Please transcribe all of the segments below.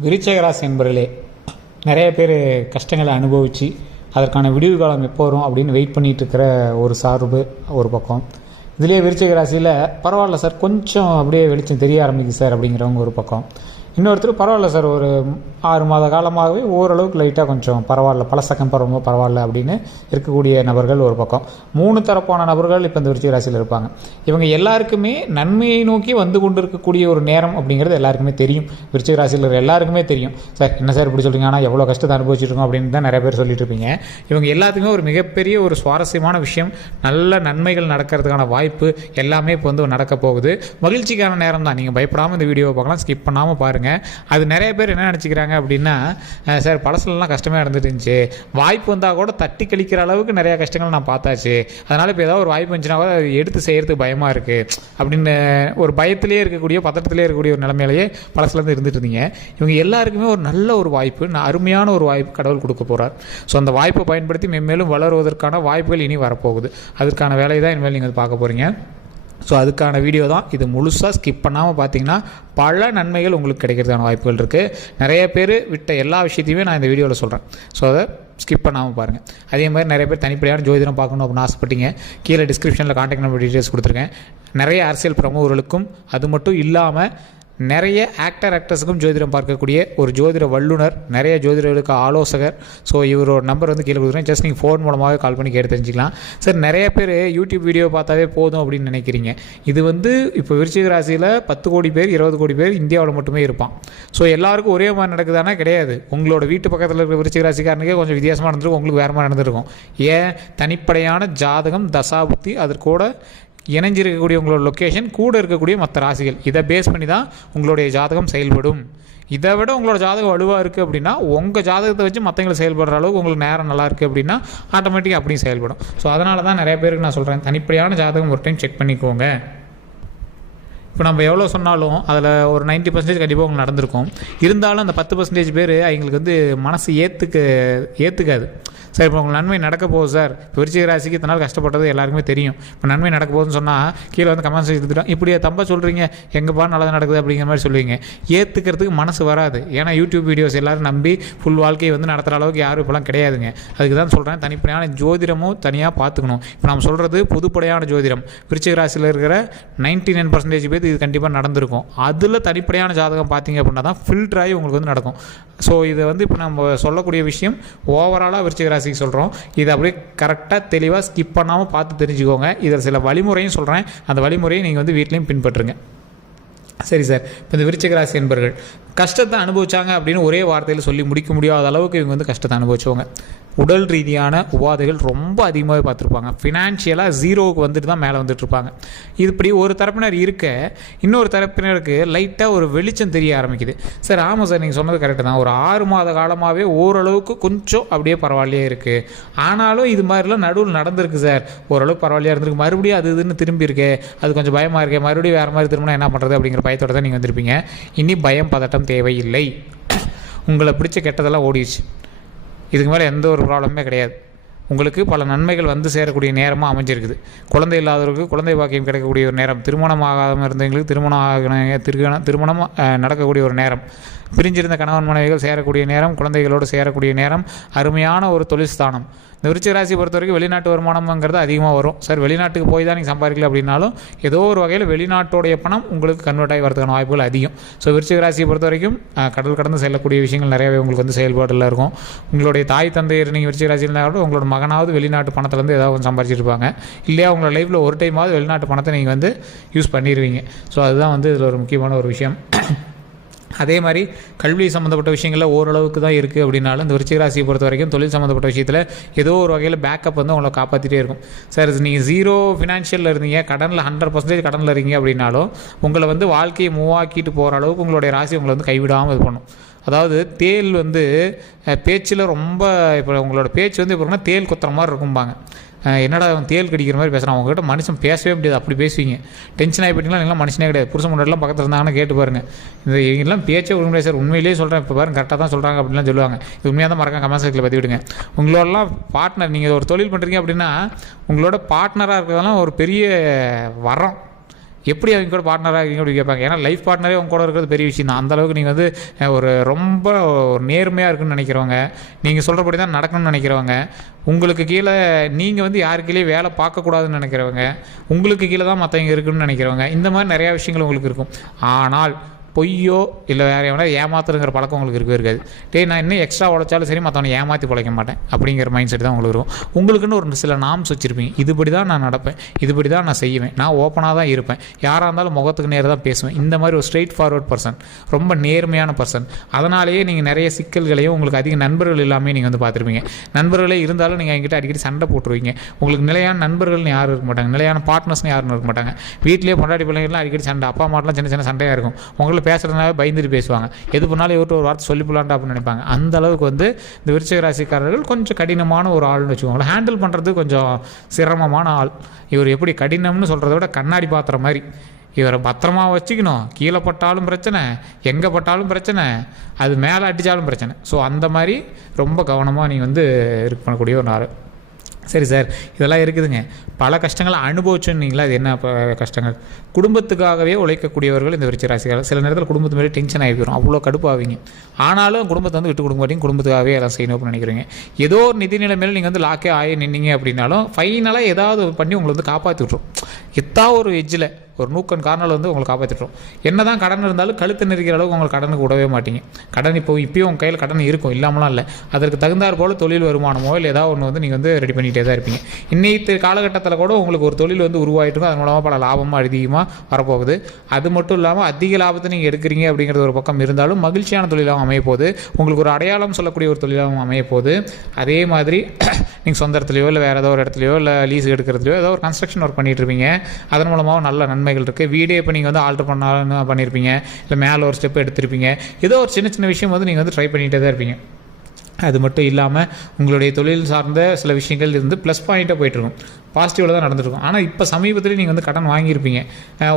விருச்சகராசி என்பர்களே நிறைய பேர் கஷ்டங்களை அனுபவித்து அதற்கான விடிவு காலம் எப்போ வரும் அப்படின்னு வெயிட் பண்ணிகிட்டு இருக்கிற ஒரு சார்பு ஒரு பக்கம். இதுலேயே விருச்சிக ராசியில் பரவாயில்ல சார் கொஞ்சம் அப்படியே வெளிச்சம் தெரிய ஆரம்பிக்குது சார் அப்படிங்கிறவங்க ஒரு பக்கம். இன்னொருத்தர் பரவாயில்ல சார் ஒரு ஆறு மாத காலமாகவே ஓரளவுக்கு லைட்டாக கொஞ்சம் பரவாயில்ல பழசக்கம் பரவ பரவாயில்ல அப்படின்னு இருக்கக்கூடிய நபர்கள் ஒரு பக்கம். மூணு தரப்பான நபர்கள் இப்போ இந்த விருச்சிக ராசியில் இருப்பாங்க. இவங்க எல்லாருக்குமே நன்மையை நோக்கி வந்து கொண்டு இருக்கக்கூடிய ஒரு நேரம் அப்படிங்கிறது எல்லாருக்குமே தெரியும். விருச்சிக ராசியில் இருக்கிற எல்லாருக்குமே தெரியும். சார் என்ன சார் இப்படி சொல்கிறீங்க ஆனால் எவ்வளோ கஷ்டத்தை அனுபவிச்சிருக்கோம் அப்படின்னு தான் நிறைய பேர் சொல்லிட்டு இருப்பீங்க. இவங்க எல்லாத்துக்குமே ஒரு மிகப்பெரிய ஒரு சுவாரஸ்யமான விஷயம். நல்ல நன்மைகள் நடக்கிறதுக்கான வாய்ப்பு எல்லாமே இப்போ வந்து நடக்க போகுது. மகிழ்ச்சிக்கான நேரம் தான். நீங்கள் பயப்படாமல் இந்த வீடியோவை பார்க்கலாம். ஸ்கிப் பண்ணாமல் பாருங்கள் அது நிறைய பேர் என்ன நினச்சிக்கிறாங்க அப்படின்னா சார் பழசுலலாம் கஷ்டமே நடந்துட்டு இருந்துச்சு வாய்ப்பு வந்தால் கூட தட்டி கழிக்கிற அளவுக்கு நிறையா கஷ்டங்கள் நான் பார்த்தாச்சு. அதனால் இப்போ ஏதாவது ஒரு வாய்ப்பு வந்துச்சுன்னா கூட அதை எடுத்து செய்கிறதுக்கு பயமாக இருக்குது அப்படின்னு ஒரு பயத்திலே இருக்கக்கூடிய பதட்டத்திலே இருக்கக்கூடிய ஒரு நிலைமையிலேயே பழசுலேருந்து இருந்துட்டு இருந்தீங்க இவங்க எல்லாருக்குமே ஒரு நல்ல ஒரு வாய்ப்பு நான் அருமையான ஒரு வாய்ப்பு கடவுள் கொடுக்க போகிறார் ஸோ அந்த வாய்ப்பை பயன்படுத்தி மென்மேலும் வளருவதற்கான வாய்ப்புகள் இனி வரப்போகுது. அதற்கான வேலையை தான் இனிமேல் நீங்கள் பார்க்க போகிறீங்க ஸோ அதுக்கான வீடியோ தான். இது முழுசாக ஸ்கிப் பண்ணாமல் பார்த்தீங்கன்னா பல நன்மைகள் உங்களுக்கு கிடைக்கிறதுக்கான வாய்ப்புகள் இருக்குது நிறைய பேர் விட்ட எல்லா விஷயத்தையுமே நான் இந்த வீடியோவில் சொல்கிறேன் ஸோ அதை ஸ்கிப் பண்ணாமல் பாருங்கள் அதே மாதிரி நிறைய பேர் தனிப்படையான ஜோதிடம் பார்க்கணும் அப்படின்னு ஆசைப்பட்டீங்க. கீழே டிஸ்கிரிப்ஷனில் காண்டாக்ட் நம்பர் டீட்டெயில்ஸ் கொடுத்துருக்கேன். நிறைய அரசியல் பிரமுகர்களுக்கும் அது மட்டும் இல்லாமல் நிறைய ஆக்டர் ஆக்டர்ஸுக்கும் ஜோதிடம் பார்க்கக்கூடிய ஒரு ஜோதிட வல்லுனர் நிறைய ஜோதிடர்களுக்கு ஆலோசகர். ஸோ இவரோட நம்பர் வந்து கீழே கொடுக்குறேன் ஜஸ்ட் நீங்கள் ஃபோன் மூலமாக கால் பண்ணி கேட்டு தெரிஞ்சுக்கலாம். சார் நிறைய பேர் யூடியூப் வீடியோ பார்த்தாவே போதும் அப்படின்னு நினைக்கிறீங்க. இது வந்து இப்போ விருச்சிக ராசியில் பத்து கோடி பேர் இருபது கோடி பேர் இந்தியாவில் மட்டுமே இருப்பான். ஸோ எல்லாருக்கும் ஒரே மாதிரி நடக்குதானா கிடையாது. உங்களோட வீட்டு பக்கத்தில் இருக்கிற விருச்சிக ராசிக்காரனுக்கே கொஞ்சம் வித்தியாசமாக நடந்திருக்கும். உங்களுக்கு வேறு மாதிரி நடந்திருக்கும். ஏன்? தனிப்படையான ஜாதகம் தசாபுத்தி அதற்கூட இணைஞ்சிருக்கக்கூடிய உங்களோட லொக்கேஷன் கூட இருக்கக்கூடிய மற்ற ராசிகள். இதை பேஸ் பண்ணி தான் உங்களுடைய ஜாதகம் செயல்படும். இதை விட உங்களோட ஜாதகம் வலுவாக இருக்குது அப்படின்னா உங்கள் ஜாதகத்தை வச்சு மற்றவங்களை செயல்படுற அளவுக்கு உங்களுக்கு நேரம் நல்லா இருக்குது அப்படின்னா ஆட்டோமேட்டிக்காக அப்படியும் செயல்படும். ஸோ அதனால தான் நிறைய பேருக்கு நான் சொல்கிறேன் தனிப்படியான ஜாதகம் ஒரு டைம் செக் பண்ணிக்கோங்க. இப்போ நம்ம எவ்வளோ சொன்னாலும் அதில் ஒரு 90% பர்சன்டேஜ் கண்டிப்பாக உங்களுக்கு நடந்திருக்கும். இருந்தாலும் அந்த பத்து பர்சன்டேஜ் பேர் அவங்களுக்கு வந்து மனசு ஏற்றுக்க ஏற்றுக்காது சார் இப்போ உங்களுக்கு நன்மை நடக்க போகுது சார். இப்போ விருச்சிக ராசிக்கு இத்தனை நாள் கஷ்டப்பட்டது எல்லாருக்குமே தெரியும். இப்போ நன்மை நடக்க போகுதுன்னு சொன்னால் கீழே வந்து கமெண்ட்ஸ் எடுத்துட்டோம் இப்படி தம்பாக சொல்கிறீங்க எங்கேப்பா நல்லது நடக்குது அப்படிங்கிற மாதிரி சொல்லுவீங்க. ஏற்றுக்கிறதுக்கு மனசு வராது. ஏன்னா யூடியூப் வீடியோஸ் எல்லோரும் நம்பி ஃபுல் வாழ்க்கையை வந்து நடத்துகிற அளவுக்கு யாரும் இப்போலாம் கிடையாதுங்க. அதுக்கு தான் சொல்கிறேன் தனிப்படையான ஜோதிடமும் தனியாக பார்த்துக்கணும் இப்போ நம்ம சொல்கிறது பொதுப்படையான ஜோதிடம். விருச்சிக ராசியில் இருக்கிற நைன்டி நைன் பர்சன்டேஜ் பேர் இது கண்டிப்பாக நடந்திருக்கும். அதில் தனிப்படையான ஜாதகம் பார்த்தீங்க அப்படின்னா தான் ஃபில்டர் ஆகி உங்களுக்கு வந்து நடக்கும். ஸோ இதை வந்து இப்போ நம்ம சொல்லக்கூடிய விஷயம் ஓவராலாக விருச்சிக ராசிக்கு சொல்கிறோம் இதை அப்படியே கரெக்டாக தெளிவாக ஸ்கிப் பண்ணாமல் பார்த்து தெரிஞ்சுக்கோங்க. இதில் சில வழிமுறையும் சொல்கிறேன் அந்த வழிமுறையை நீங்கள் வந்து வீட்லேயும் பின்பற்றுங்க. சரி சார் இப்போ இந்த விருச்சிக ராசி என்பர்கள் கஷ்டத்தை அனுபவிச்சாங்க அப்படின்னு ஒரே வார்த்தையில் சொல்லி முடிக்க முடியாத அளவுக்கு இவங்க வந்து கஷ்டத்தை அனுபவிச்சவங்க. உடல் ரீதியான உபாதைகள் ரொம்ப அதிகமாகவே பார்த்துருப்பாங்க. ஃபினான்ஷியலாக ஜீரோவுக்கு வந்துட்டு தான் மேலே வந்துட்டு இருப்பாங்க. இது இப்படி ஒரு தரப்பினர் இருக்க இன்னொரு தரப்பினருக்கு லைட்டாக ஒரு வெளிச்சம் தெரிய ஆரம்பிக்குது. சார் ஆமாம் சார் நீங்கள் சொன்னது கரெக்டு தான். ஒரு ஆறு மாத காலமாகவே ஓரளவுக்கு கொஞ்சம் அப்படியே பரவாயில்லையே இருக்குது ஆனாலும் இது மாதிரிலாம் நடுவில் நடந்திருக்கு சார். ஓரளவுக்கு பரவாயில்லையா இருந்திருக்கு. மறுபடியும் அது இதுன்னு திரும்பி இருக்கே அது கொஞ்சம் பயமாக இருக்கே மறுபடியும் வேறு மாதிரி திரும்பினா என்ன பண்ணுறது அப்படிங்கிற பயத்தோட தான் நீங்கள் வந்திருப்பீங்க. இனி பயம் பதட்டம் தேவையில்லை. உங்களை பிடிச்ச கெட்டதெல்லாம் ஓடிடுச்சு. இதுக்கு மேலே எந்த ஒரு ப்ராப்ளமே கிடையாது. உங்களுக்கு பல நன்மைகள் வந்து சேரக்கூடிய நேரமாக அமைஞ்சிருக்குது. குழந்தை இல்லாதவருக்கு குழந்தை பாக்கியம் கிடைக்கக்கூடிய ஒரு நேரம். திருமணம் ஆகாமல் இருந்தவங்களுக்கு திருமணம் ஆகின திருமணம் திருமணம் நடக்கக்கூடிய ஒரு நேரம். பிரிஞ்சிருந்த கணவன் மனைவிகள் சேரக்கூடிய நேரம் குழந்தைகளோடு சேரக்கூடிய நேரம் அருமையான ஒரு தொழில் ஸ்தானம் இந்த விருச்சிக ராசி பொறுத்த வரைக்கும் வெளிநாட்டு வருமானம்ங்கிறது அதிகமாக வரும். சார் வெளிநாட்டுக்கு போய் தான் நீங்கள் சம்பாதிக்கல அப்படின்னாலும் ஏதோ ஒரு வகையில் வெளிநாட்டோடைய பணம் உங்களுக்கு கன்வெர்ட் ஆகி வரதுக்கான வாய்ப்புகள் அதிகம். ஸோ விருச்சிக ராசியை பொறுத்த வரைக்கும் கடல் கடந்து செல்லக்கூடிய விஷயங்கள் நிறையவே உங்களுக்கு வந்து செயல்பாடில் இருக்கும். உங்களுடைய தாய் தந்தையர் நீங்கள் விருச்சிக ராசியில் இருந்தாலும் உங்களோட மகனாவது வெளிநாட்டு பணத்துலேருந்து ஏதாவது கொஞ்சம் சம்பாதிச்சிருப்பாங்க. இல்லையா உங்களோட லைஃப்பில் ஒரு டைமாவது வெளிநாட்டு பணத்தை நீங்கள் வந்து யூஸ் பண்ணிடுவீங்க ஸோ அதுதான் வந்து இதில் ஒரு முக்கியமான ஒரு விஷயம். அதே மாதிரி கல்வி சம்மந்தப்பட்ட விஷயங்களில் ஓரளவுக்கு தான் இருக்குது அப்படின்னாலும் இந்த விருச்சிக ராசியை பொறுத்த வரைக்கும் தொழில் சம்மந்தப்பட்ட விஷயத்தில் ஏதோ ஒரு வகையில் பேக்கப் வந்து உங்களை காப்பாற்றிட்டே இருக்கும். சார் நீங்கள் ஜீரோ ஃபினான்ஷியலில் இருந்தீங்க கடனில் ஹண்ட்ரட் பர்சன்டேஜ் கடனில் இருக்கீங்க அப்படின்னாலும் உங்களை வந்து வாழ்க்கையை மூவாக்கிட்டு போகிற அளவுக்கு உங்களுடைய ராசி உங்களை வந்து கைவிடாமல் இது பண்ணும். அதாவது தேல் வந்து பேச்சில் ரொம்ப இப்போ உங்களோட பேச்சு வந்து இப்போ தேல் குத்துற மாதிரி இருக்கும்பாங்க. என்னடா அவன் தேல் கடிக்கிற மாதிரி பேசுகிறான் அவங்ககிட்ட மனுஷன் பேசவே முடியாது அப்படி பேசுவீங்க. டென்ஷன் ஆகிப்பட்டீங்களா எல்லாம் மனுஷனே கிடையாது. புருஷன் முன்னாடிலாம் பக்கத்தில் இருந்தாங்கன்னா கேட்டு பாருங்கள் இந்த இவங்கெல்லாம் பேச்சே விட சார். உண்மையிலேயே சொல்கிறேன் இப்போ பாருங்க கரெக்டாக தான் சொல்கிறாங்க அப்படிலாம் சொல்லுவாங்க. இது உண்மையாக தான் மறக்காம கமெண்ட் செக்ஷனில் பற்றி விடுங்க உங்களோடலாம் பார்ட்னர் நீங்கள் ஒரு தொழில் பண்ணுறீங்க அப்படின்னா உங்களோட பார்ட்னராக இருக்கிறதெல்லாம் ஒரு பெரிய வரம். எப்படி அவங்க கூட பார்ட்னராக இருக்கீங்க அப்படி கேட்பாங்க. ஏன்னா லைஃப் பார்ட்னரே அவங்க கூட இருக்கிறது பெரிய விஷயம் தான். அந்தளவுக்கு நீங்கள் வந்து ஒரு ரொம்ப ஒரு நேர்மையாக இருக்குன்னு நினைக்கிறவங்க நீங்கள் சொல்கிறபடி தான் நடக்கணும்னு நினைக்கிறவங்க உங்களுக்கு கீழே நீங்கள் வந்து யாருக்கீழே வேலை பார்க்கக்கூடாதுன்னு நினைக்கிறவங்க உங்களுக்கு கீழே தான் மற்றவங்க இருக்குன்னு நினைக்கிறவங்க இந்த மாதிரி நிறையா விஷயங்கள் உங்களுக்கு இருக்கும். ஆனால் பொய்யோ இல்லை வேறு எவனா ஏமாத்துறங்கிற பழக்கம் உங்களுக்கு இருக்கவே இருக்காது. டே நான் இன்னும் எக்ஸ்ட்ரா உழைச்சாலும் சரி மற்றவனை ஏமாற்றி பிழைக்க மாட்டேன் அப்படிங்கிற மைண்ட் செட் தான் உங்களுக்கு வரும். உங்களுக்குன்னு ஒரு சில நாம்ஸ் வச்சுருப்பீங்க. இதுபடி தான் நான் நடப்பேன். இதுபடி தான் நான் செய்வேன். நான் ஓப்பனாக தான் இருப்பேன். யாராக இருந்தாலும் முகத்துக்கு நேராக தான் பேசுவேன். இந்த மாதிரி ஒரு ஸ்ட்ரெயிட் ஃபார்வர்ட் பர்சன் ரொம்ப நேர்மையான பர்சன் அதனாலேயே நீங்கள் நிறைய சிக்கல்களையும் உங்களுக்கு அதிக நண்பர்கள் இல்லாமல் நீங்கள் வந்து பார்த்துருப்பீங்க. நண்பர்களே இருந்தாலும் நீங்கள் என்கிட்ட அடிக்கடி சண்டை போட்டுருவீங்க. உங்களுக்கு நிலையான நண்பர்கள்னு யாரும் இருக்க மாட்டாங்க. நிலையான பார்ட்னர்ஸ்னு யாரும் இருக்க மாட்டாங்க. வீட்டிலேயே பொண்டாட்டி பிள்ளைங்கலாம் அடிக்கடி சண்டை. அப்பா அம்மாட்டெலாம் சின்ன சின்ன சண்டையாக இருக்கும். உங்களை பேசுகிறதுனால பயந்துட்டு பேசுவாங்க. எது பண்ணாலும் இவர்கிட்ட ஒரு வார்த்தை சொல்லி போலான்டா அப்படின்னு நினைப்பாங்க. அந்த அளவுக்கு வந்து இந்த விருச்சிக ராசிக்காரர்கள் கொஞ்சம் கடினமான ஒரு ஆள்னு வச்சுக்கோங்களேன். ஹேண்டில் பண்ணுறது கொஞ்சம் சிரமமான ஆள். இவர் எப்படி கடினம்னு சொல்கிறத விட கண்ணாடி பாத்திரம் மாதிரி. இவரை பத்திரமா வச்சுக்கணும். கீழே பட்டாலும் பிரச்சனை எங்கே பட்டாலும் பிரச்சனை அது மேலே அடித்தாலும் பிரச்சனை. ஸோ அந்த மாதிரி ரொம்ப கவனமாக நீங்கள் வந்து இருக்க பண்ணக்கூடிய ஒரு நாள் சரி சார் இதெல்லாம் இருக்குதுங்க. பல கஷ்டங்களை அனுபவிச்சுன்னீங்களா? அது என்ன ப- கஷ்டங்கள்? குடும்பத்துக்காகவே உழைக்கக்கூடியவர்கள் இந்த விருச்சிக ராசிக்காரர் சில நேரத்தில் குடும்பத்து மேலே டென்ஷன் ஆகி போயிடும் அவ்வளோ கடுப்பாவீங்க. ஆனாலும் குடும்பத்தை வந்து விட்டு கொடுக்க மாட்டீங்க. குடும்பத்துக்காகவே எல்லாம் செய்யணும் அப்படின்னு நினைக்கிறீங்க. ஏதோ ஒரு நிதி நிலைமையில் நீங்கள் வந்து லாக்கே ஆகி நின்னீங்க அப்படின்னாலும் ஃபைனலாக ஏதாவது பண்ணி உங்களை வந்து காப்பாற்றி விட்ரும் எத்தா ஒரு எஜ்ஜில் ஒரு நூக்கன் காரணம் வந்து உங்களை காப்பாற்றிட்டுரும் என்ன தான் கடன் இருந்தாலும் கழுத்து நெருக்கிற அளவுக்கு உங்களுக்கு கடனுக்கு விடவே மாட்டீங்க. கடன் இப்போ இப்போயும் உங்கள் கையில் கடன் இருக்கும் இல்லாமலாம் இல்லை. அதற்கு தகுந்தாற் போல் தொழில் வருமானமோ இல்லை ஏதாவது ஒன்று வந்து நீங்கள் வந்து ரெடி பண்ணிகிட்டே தான் இருப்பீங்க. இன்னைக்கு காலகட்டத்தில் கூட உங்களுக்கு ஒரு தொழில் வந்து உருவாயிட்டு இருக்கும் அதன் மூலமாக பல லாபமாக அதிகமாக வரப்போகுது. அது மட்டும் இல்லாமல் அதிக லாபத்தை நீங்கள் எடுக்கிறீங்க அப்படிங்கிறது ஒரு பக்கம் இருந்தாலும் மகிழ்ச்சியான தொழிலாகவும் அமைய போகுது உங்களுக்கு ஒரு அடையாளம் சொல்லக்கூடிய ஒரு தொழிலாகவும் அமைய போகுது அதே மாதிரி நீங்கள் சொந்த இடத்துலையோ இல்லை வேறு ஏதோ ஒரு இடத்துலையோ இல்லை லீஸ் எடுக்கிறதுலையோ ஏதோ ஒரு கன்ஸ்ட்ரக்ஷன் ஒர்க் பண்ணிகிட்டு இருப்பீங்க. அதன் மூலமாக நல்ல நன்மைகள் இருக்குது வீடே இப்போ நீங்கள் வந்து ஆல்டர் பண்ணாலும் பண்ணியிருப்பீங்க இல்லை மேலே ஒரு ஸ்டெப் எடுத்திருப்பீங்க. ஏதோ ஒரு சின்ன சின்ன விஷயம் வந்து நீங்கள் வந்து ட்ரை பண்ணிகிட்டே தான் இருப்பீங்க. அது மட்டும் இல்லாமல் உங்களுடைய தொழில் சார்ந்த சில விஷயங்கள் இருந்து ப்ளஸ் பாயிண்ட்டாக போயிட்டுருக்கும். பாசிட்டிவில் தான் நடந்துருக்கும் ஆனால் இப்போ சமீபத்தில் நீங்கள் வந்து கடன் வாங்கியிருப்பீங்க.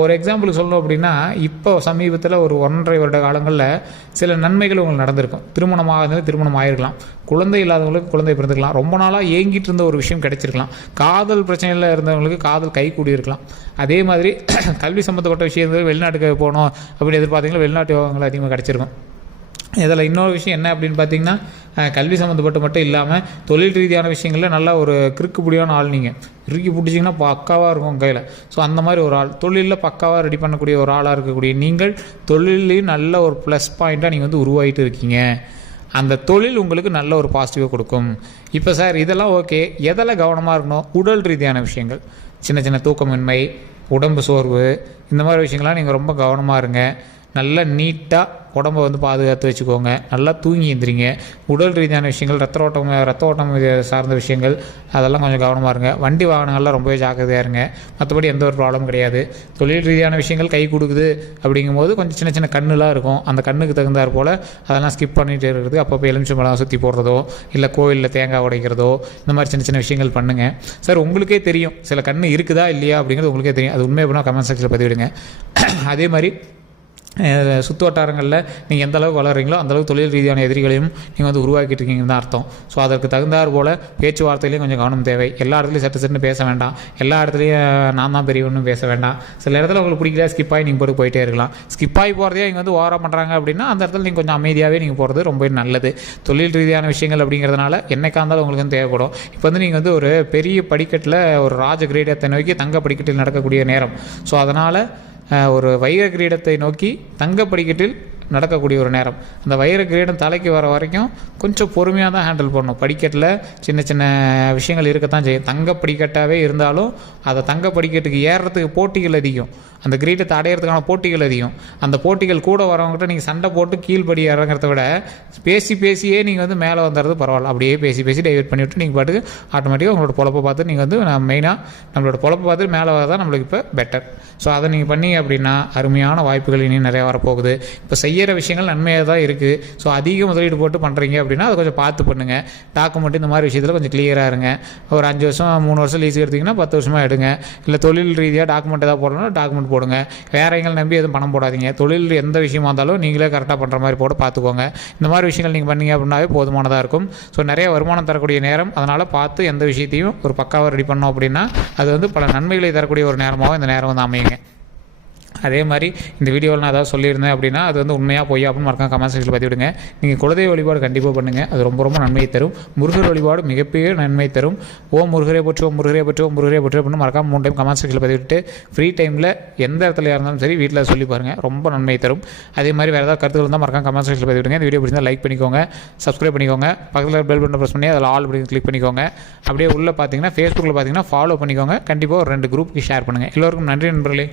ஒரு எக்ஸாம்பிள் சொல்லணும் அப்படின்னா இப்போ சமீபத்தில் ஒரு ஒன்றரை வருட காலங்களில் சில நன்மைகள் உங்களுக்கு நடந்திருக்கும். திருமணம் ஆகுது திருமணம் ஆயிருக்கலாம். குழந்தை இல்லாதவங்களுக்கு குழந்தை பிறந்துக்கலாம். ரொம்ப நாளாக ஏங்கிட்டு இருந்த ஒரு விஷயம் கிடைச்சிருக்கலாம். காதல் பிரச்சனையில் இருந்தவங்களுக்கு காதல் கை கூடியிருக்கலாம். அதே மாதிரி கல்வி சம்மந்தப்பட்ட விஷயங்கள் வெளிநாட்டுக்கு போகணும் அப்படின்னு எதிர்பார்த்தீங்கன்னா வெளிநாட்டு யோகங்கள் அதிகமாக கிடைச்சிருக்கும். இதில் இன்னொரு விஷயம் என்ன அப்படின்னு பார்த்தீங்கன்னா கல்வி சம்மந்தப்பட்டு மட்டும் இல்லாமல் தொழில் ரீதியான விஷயங்களில் நல்ல ஒரு கிறுக்குப்படியான ஆள் நீங்கள் இறுக்கி பிடிச்சிங்கன்னா பக்காவாக இருக்கும் கையில். ஸோ அந்த மாதிரி ஒரு ஆள் தொழிலில் பக்காவாக ரெடி பண்ணக்கூடிய ஒரு ஆளாக இருக்கக்கூடிய நீங்கள் தொழிலையும் நல்ல ஒரு ப்ளஸ் பாயிண்ட்டாக நீங்கள் வந்து உருவாகிட்டு இருக்கீங்க. அந்த தொழில் உங்களுக்கு நல்ல ஒரு பாசிட்டிவாக கொடுக்கும். இப்போ சார் இதெல்லாம் ஓகே எதில் கவனமாக இருக்கணும்? உடல் ரீதியான விஷயங்கள். சின்ன சின்ன தூக்கமின்மை உடம்பு சோர்வு இந்த மாதிரி விஷயங்கள்லாம் நீங்கள் ரொம்ப கவனமாக இருங்க. நல்லா நீட்டாக உடம்ப வந்து பாதுகாத்து வச்சுக்கோங்க. நல்லா தூங்கி எந்திரிங்க. உடல் ரீதியான விஷயங்கள் ரத்த ஓட்டம் ரத்த ஓட்டம் சார்ந்த விஷயங்கள் அதெல்லாம் கொஞ்சம் கவனமாக இருங்க. வண்டி வாகனங்கள்லாம் ரொம்பவே ஜாக்கிரதையாக இருங்க. மற்றபடி எந்த ஒரு ப்ராப்ளம் கிடையாது. தொழில் ரீதியான விஷயங்கள் கை கொடுக்குது அப்படிங்கும்போது கொஞ்சம் சின்ன சின்ன கண்ணுலாம் இருக்கும். அந்த கண்ணுக்கு தகுந்தாற் போல் அதெல்லாம் ஸ்கிப் பண்ணிகிட்டே இருக்கிறது. அப்பப்போ எலுமிச்சம்பழம் சுற்றி போடுறதோ இல்லை கோயிலில் தேங்காய் உடைக்கிறதோ இந்த மாதிரி சின்ன சின்ன விஷயங்கள் பண்ணுங்கள் சார் உங்களுக்கே தெரியும். சில கண்ணு இருக்குதா இல்லையா அப்படிங்கிறது உங்களுக்கே தெரியும். அது உண்மை அப்படின்னா கமெண்ட் செக்ஷனில் பதிவிடுங்க. அதே மாதிரி சுற்று வட்டாரங்களில் நீங்கள் எந்த அளவுக்கு வளர்றீங்களோ அந்தளவுக்கு தொழில் ரீதியான எதிரிகளையும் நீங்கள் வந்து உருவாக்கிட்டு இருக்கீங்கன்னு தான் அர்த்தம். ஸோ அதற்கு தகுந்தாற் போல் பேச்சுவார்த்தையிலையும் கொஞ்சம் கவனம் தேவை. எல்லா இடத்துலையும் சட்டு சட்டுன்னு பேச வேண்டாம். எல்லா இடத்துலையும் நான் தான் பெரியவனும் பேச வேண்டாம். சில இடத்துல உங்களுக்கு பிடிக்கல ஸ்கிப் ஆகி நீங்கள் போட்டு போயிட்டே இருக்கலாம். ஸ்கிப் ஆகி போகிறதே இங்கே வந்து ஓரம் பண்ணுறாங்க அப்படின்னா அந்த இடத்துல நீங்கள் கொஞ்சம் அமைதியாகவே நீங்கள் போகிறது ரொம்ப நல்லது. தொழில் ரீதியான விஷயங்கள் அப்படிங்கிறதுனால என்னைக்கா இருந்தாலும் உங்களுக்கு வந்து தேவைப்படும். இப்போ வந்து நீங்கள் வந்து ஒரு பெரிய படிக்கட்டில் ஒரு ராஜ கிரீடத்தை நோக்கி தங்க படிக்கட்டில் நடக்கக்கூடிய நேரம். ஸோ அதனால் ஒரு வைர கிரீடத்தை நோக்கி தங்க படிக்கட்டில் நடக்கக்கூடிய ஒரு நேரம். அந்த வைர கிரீடம் தலைக்கு வர வரைக்கும் கொஞ்சம் பொறுமையாக தான் ஹேண்டில் பண்ணணும். படிக்கட்டில் சின்ன சின்ன விஷயங்கள் இருக்கத்தான் செய்யும். தங்க படிக்கட்டாகவே இருந்தாலும் அதை தங்க படிக்கட்டுக்கு ஏறுறதுக்கு போட்டிகள் அதிகம். அந்த கிரீடத்தை அடையிறதுக்கான போட்டிகள் அதிகம். அந்த போட்டிகள் கூட வரவங்ககிட்ட நீங்கள் சண்டை போட்டு கீழ்படி இறங்குறத விட பேசி பேசியே நீங்கள் வந்து மேலே வந்துடுறது பரவாயில்ல. அப்படியே பேசி பேசி டைவெர்ட் பண்ணிவிட்டு நீங்கள் பாட்டுக்கு ஆட்டோமேட்டிக்காக உங்களோட பொழப்பை பார்த்து நீங்கள் வந்து நான் மெயினாக நம்மளோட பொழப்பை பார்த்து மேலே வரதான் நம்மளுக்கு இப்போ பெட்டர் ஸோ அதை நீங்கள் பண்ணீங்க அப்படின்னா அருமையான வாய்ப்புகள் இனி நிறையா வரப்போகுது. இப்போ செய்கிற விஷயங்கள் நன்மையாக தான் இருக்குது ஸோ அதிக முதலீடு போட்டு பண்ணுறீங்க அப்படின்னா அதை கொஞ்சம் பார்த்து பண்ணுங்கள் டாக்குமெண்ட் இந்த மாதிரி விஷயத்தில் கொஞ்சம் கிளியராக இருங்க. ஒரு அஞ்சு வருஷம் மூணு வருஷம் லீஸ் எடுத்திங்கன்னா பத்து வருஷமாக எடுங்க. இல்லை தொழில் ரீதியாக டாக்குமெண்ட் ஏதாவது போடணும்னா டாக்குமெண்ட் போடுங்க. வேற எங்களை நம்பி எதுவும் பணம் போடாதீங்க. தொழில் எந்த விஷயமா இருந்தாலும் நீங்களே கரெக்டாக பண்ணுற மாதிரி போட்டு பார்த்துக்கோங்க. இந்த மாதிரி விஷயங்கள் நீங்கள் பண்ணீங்க அப்படின்னாவே போதுமானதாக இருக்கும். ஸோ நிறைய வருமானம் தரக்கூடிய நேரம் அதனால் பார்த்து எந்த விஷயத்தையும் ஒரு பக்காவாக ரெடி பண்ணோம் அப்படின்னா அது வந்து பல நன்மைகளை தரக்கூடிய ஒரு நேரமாகவும் இந்த நேரம் வந்து அமையுங்க. அதே மாதிரி இந்த வீடியோவில் நான் ஏதாவது சொல்லியிருந்தேன் அப்படின்னா அது வந்து உண்மையாக பொய்யா அப்படின்னு மறக்காம கமெண்ட் செக்ஷனில் பதிவிடுங்க. நீங்கள் குலதெய்வ வழிபாடு கண்டிப்பாக பண்ணுங்கள் அது ரொம்ப ரொம்ப நன்மை தரும். முருகர் வழிபாடு மிகப்பெரிய நன்மை தரும். ஓ முருகரே போற்றி ஓ முருகரே போற்றி ஓ முருகரே போற்றி அப்படின்னு மறக்காம மூணு டைம் கமெண்ட் செக்ஷனில் பதிவிட்டு ஃப்ரீ டைமில் எந்த இடத்துல இருந்தாலும் சரி வீட்டில் சொல்லி பாருங்கள் ரொம்ப நன்மை தரும். அதே மாதிரி வேறு ஏதாவது கருத்துக்கள் இருந்தால் மறக்காம கமெண்ட் செக்ஷனில் பதிவிடுங்க. இந்த வீடியோ பிடிச்சா லைக் பண்ணிக்கோங்க. சப்ஸ்கிரைப் பண்ணிக்கோங்க. பக்கத்தில் பெல் பட்டன் ப்ரெஸ் பண்ணி அதில் ஆல் பண்ணி கிளிக் பண்ணிக்கோங்க. அப்படியே உள்ளே பார்த்தீங்கன்னா ஃபேஸ்புக்கில் பார்த்தீங்கன்னா ஃபாலோ பண்ணிக்கோங்க. கண்டிப்பாக ஒரு ரெண்டு குரூப்புக்கு ஷேர் பண்ணுங்கள் எல்லோருக்கும் நன்றி நண்பர்களே.